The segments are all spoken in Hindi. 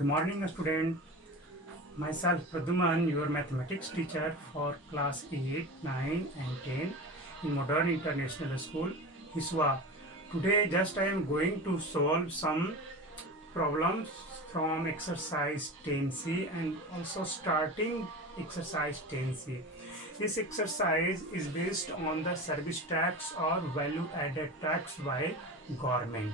Good morning, student. Myself Pradyuman, your mathematics teacher for class 8, 9 and 10 in Modern International School, Hiswa. Today just I am going to solve some problems from exercise 10C and also starting exercise 10C. This exercise is based on the service tax or value added tax by government.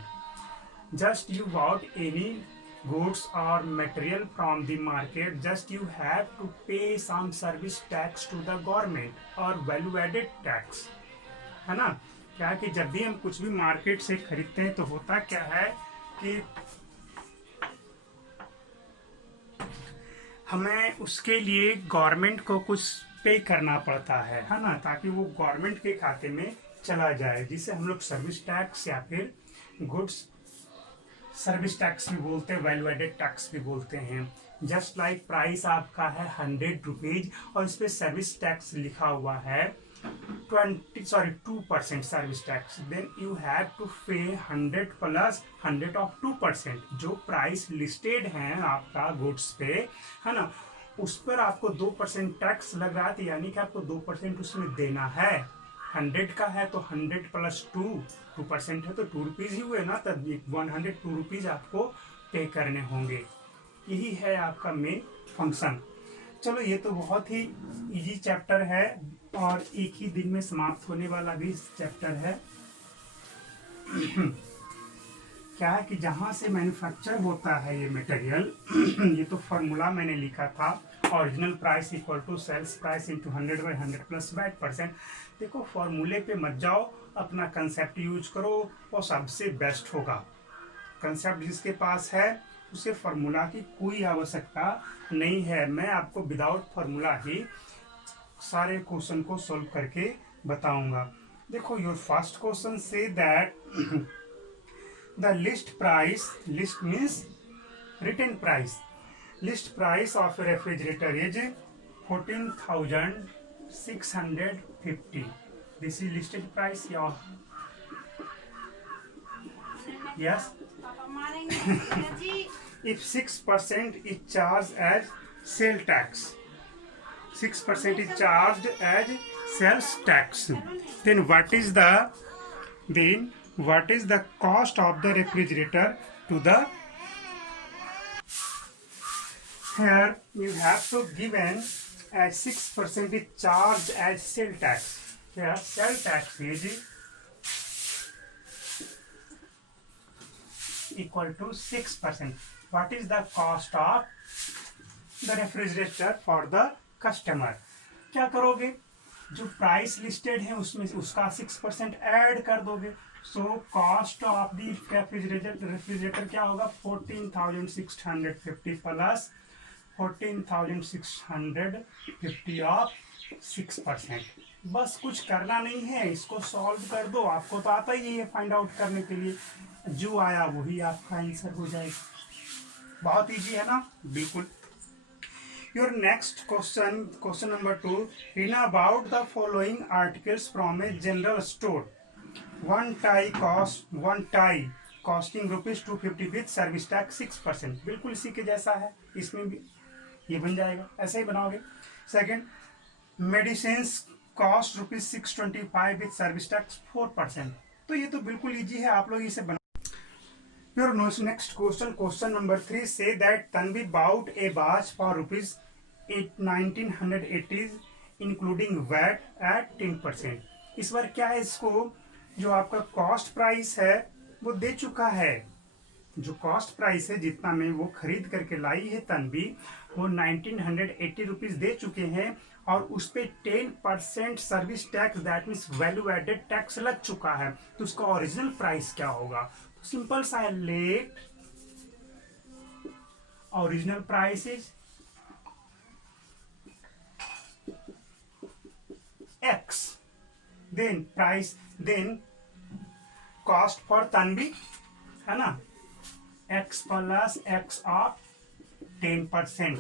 Just you bought any goods or material from the market, just you have to pay some service tax to the government or value added tax, है ना। क्या कि जब भी हम कुछ भी मार्केट से खरीदते हैं तो होता क्या है कि हमें उसके लिए गवर्नमेंट को कुछ पे करना पड़ता है ना, ताकि वो गवर्नमेंट के खाते में चला जाए, जिसे हम लोग सर्विस टैक्स या फिर गुड्स सर्विस टैक्स भी बोलते हैं, वैल्यू एडेड टैक्स भी बोलते हैं। जस्ट लाइक प्राइस आपका है 100 रुपीज और इस पे सर्विस टैक्स लिखा हुआ है 2% service tax, then you have to pay 100 plus 100 of 2%। जो प्राइस लिस्टेड है आपका गुड्स पे, है ना, उस पर आपको 2% टैक्स लग रहा है, यानी कि आपको 2% उसमें देना है। 100 का है तो 100 प्लस 2% है तो 2 रुपीज ही हुए ना, तब 102 रुपीज आपको पे करने होंगे। यही है आपका मेन फंक्शन। चलो, ये तो बहुत ही इजी चैप्टर है और एक ही दिन में समाप्त होने वाला भी चैप्टर है। क्या है कि जहां से मैन्युफैक्चर होता है ये मटेरियल, ये तो फॉर्मूला मैंने लिखा था, original price equal to sales price into 100/100 plus VAT%। देखो, फॉर्मूले पे मत जाओ, अपना कंसेप्ट यूज करो, वो सबसे बेस्ट होगा। कंसेप्ट जिसके पास है उसे फॉर्मूला की कोई आवश्यकता नहीं है। मैं आपको विदाउट फॉर्मूला ही सारे क्वेश्चन को सॉल्व करके बताऊंगा। देखो, your first question say that the list means written price. List price of a refrigerator is 14,650. This is listed price. Yes. If 6% is charged as sale tax, 6% is charged as sales tax, then what is the cost of the refrigerator to the, here you have to given as 6% is charged as sale tax. Here sale tax is equal to 6%. What is the cost of the refrigerator for the customer? क्या करोगे, जो प्राइस लिस्टेड है उसमें उसका 6% ऐड कर दोगे। So cost of the refrigerator क्या होगा, 14,650 प्लस 14,650 ऑफ 6%। बस कुछ करना नहीं है, इसको सॉल्व कर दो। आपको तो आता ही है फाइंड आउट करने के लिए, जो आया वही आपका आंसर हो जाएगा। बहुत इजी है ना, बिल्कुल। Your next question number 2. Read about the following articles from a general store. One tie costing ₹250 with service tax 6%. बिल्कुल इसी के जैसा है, इसमें भी ये बन जाएगा, ऐसे ही बनाओगे। Second, medicine cost ₹625 with service tax 4%। तो ये तो बिल्कुल इजी है, आप लोग इसे बना। Your next question number 3, say that Tanvi bought a watch for ₹1980 including VAT at 10%। इस बार क्या है, इसको जो आपका कॉस्ट प्राइस है वो दे चुका है। जो कॉस्ट प्राइस है जितना में वो खरीद करके लाई है तन्वी, वो 1980 रुपीज दे चुके हैं और उस पर 10% service tax, that means value added tax लग चुका है। तो उसका ओरिजिनल प्राइस क्या होगा, तो सिंपल सा है, let original price is X, then price, then cost for Tanvi, है ना, X प्लस X ऑफ 10%।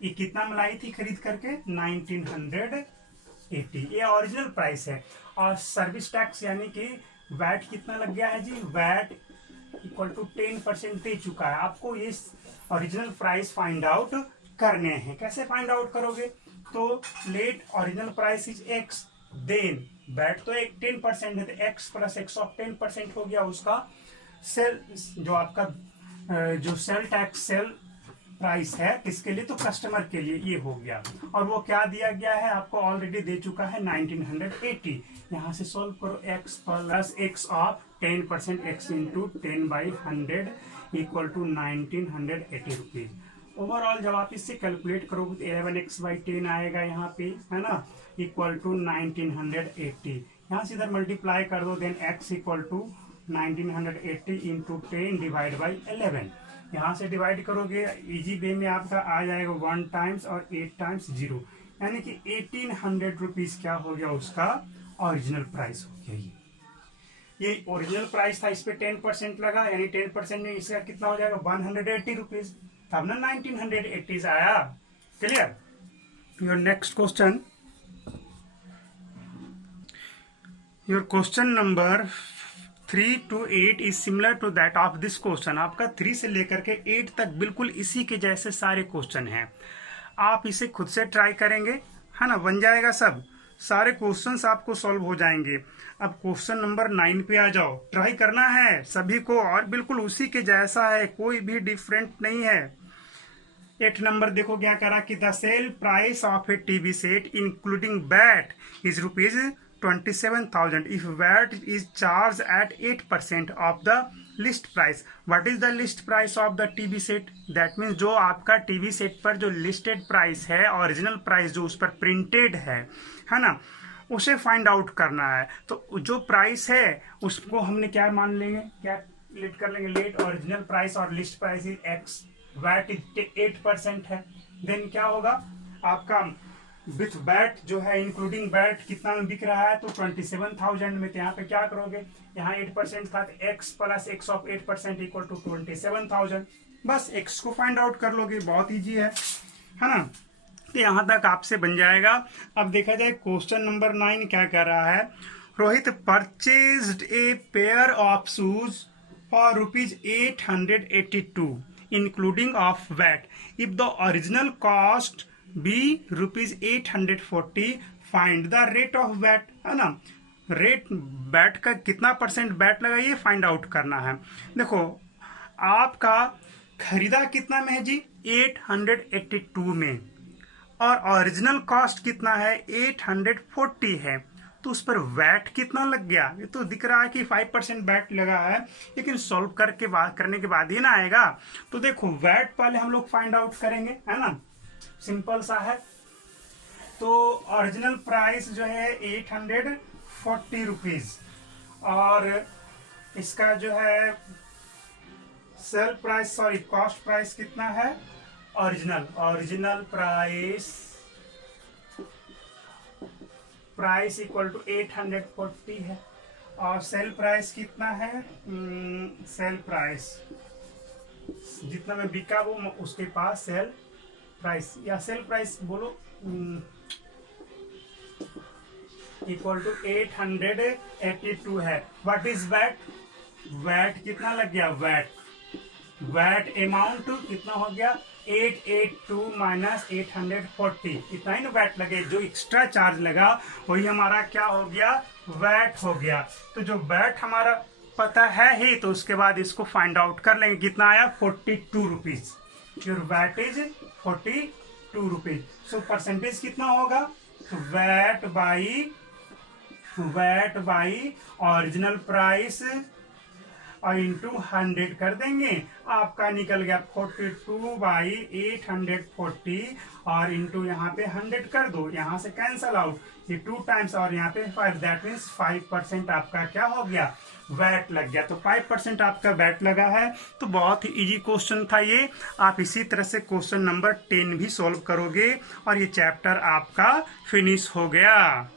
ये कितना मिलाई थी खरीद करके, 1980। ये ओरिजिनल प्राइस है। और सर्विस टैक्स यानी कि वैट कितना लग गया है जी, वैट इक्वल टू 10% दे चुका है। आपको ये ओरिजिनल प्राइस फाइंड आउट करने हैं। कैसे फाइंड आउट करोगे? तो let original price is X, then VAT तो एक 10% है, तो एक्स प्लस एक्स ऑफ 10% हो गया उसका सेल, जो आपका जो सेल टैक्स सेल प्राइस है किसके लिए? तो कस्टमर के लिए, ये हो गया। और वो क्या दिया गया है आपको? ऑलरेडी दे चुका है 1980। यहाँ से सोल्व करो, x plus X of 10%, x into 10/100 equal to 1980 rupees. Overall जब आप इससे कैलकुलेट करोगे तो 11x/10 आएगा यहाँ पे, है ना, इक्वल टू 1980। यहाँ से इधर मल्टीप्लाई कर दो, then x equal to 1980 into 10 divide by 11। यहाँ से डिवाइड करोगे इजी वे में आपका आ जाएगा 1 टाइम्स और 8 टाइम्स 0, यानी कि 1800 रुपीज क्या हो गया? उसका ओरिजिनल प्राइस हो गया। ये ओरिजिनल प्राइस था, इस पे 10% लगा, यानी 10% में इसका कितना हो जाएगा? 180 रुपीज, तब ना 1980 आया। Clear? Your next question, your question number 3 to 8 is similar to that of this question. आपका 3 से लेकर के 8 तक बिल्कुल इसी के जैसे सारे क्वेश्चन हैं। आप इसे खुद से ट्राई करेंगे, है ना, बन जाएगा सब, सारे क्वेश्चंस आपको सॉल्व हो जाएंगे। अब क्वेश्चन नंबर 9 पे आ जाओ, ट्राई करना है सभी को, और बिल्कुल उसी के जैसा है, कोई भी डिफरेंट नहीं है। 8 नंबर देखो क्या करा कि the sale price of a TV set including VAT is rupees 27,000 if VAT is charged at 8% of the list price. What is the list price of the TV set? That means जो आपका टीवी सेट पर जो लिस्टेड प्राइस है, ओरिजिनल प्राइस जो उस पर प्रिंटेड है ना, उसे फाइंड आउट करना है। तो जो प्राइस है उसको हमने क्या मान लेंगे, क्या लेट कर लेंगे? लेट ओरिजिनल प्राइस और list price is X, VAT is 8% है। देन क्या होगा आपका विथ बैट जो है, इंक्लूडिंग बैट कितना में बिक रहा है? तो 27,000 में। तो यहाँ पे क्या करोगे? यहाँ 8% था, तो x plus X of 8% equal to 27,000। बस x को फाइंड आउट कर लोगे, बहुत इजी है ना। तो यहाँ तक आपसे बन जाएगा। अब देखा जाए क्वेश्चन नंबर 9 क्या कह रहा है। Rohit purchased a pair of shoes for ₹882 including of VAT. If the original cost be ₹840, find the rate of VAT, है ना। रेट वैट का कितना परसेंट वैट लगा ये फाइंड आउट करना है। देखो आपका खरीदा कितना में है जी? 882 में, और ओरिजिनल कॉस्ट कितना है? 840 है। तो उस पर वैट कितना लग गया? ये तो दिख रहा है कि 5% वैट लगा है, लेकिन सॉल्व करने के बाद ही ना आएगा। तो देखो वैट पहले हम लोग फाइंड आउट करेंगे, है ना, सिंपल सा है। तो ओरिजिनल प्राइस जो है 840 रुपीज, और इसका जो है sale price, sorry cost price कितना है? ओरिजिनल प्राइस इक्वल टू 840 है, और सेल प्राइस कितना है? सेल प्राइस जितना में बिका वो उसके पास सेल प्राइस, या सेल प्राइस बोलो, इक्वल टू 882 है। What is VAT? वैट कितना लग गया? वैट अमाउंट कितना हो गया? 882 माइनस 840, इतना ही ना वैट लगे। जो एक्स्ट्रा चार्ज लगा वही हमारा क्या हो गया? वैट हो गया। तो जो वैट हमारा पता है ही, तो उसके बाद इसको फाइंड आउट कर लेंगे। कितना आया? 42 rupees. Your VAT is 42 rupees. So percentage कितना होगा? वैट बाई ओरिजिनल प्राइस और इंटू 100 कर देंगे, आपका निकल गया 42/840, और इंटू यहाँ पे 100 कर दो, यहाँ से कैंसल आउट, ये 2 टाइम्स और यहाँ पे 5, दैट मीन्स 5% आपका क्या हो गया? वैट लग गया। तो 5% आपका वैट लगा है। तो बहुत ही इजी क्वेश्चन था ये। आप इसी तरह से क्वेश्चन नंबर 10 भी सॉल्व करोगे और ये चैप्टर आपका फिनिश हो गया।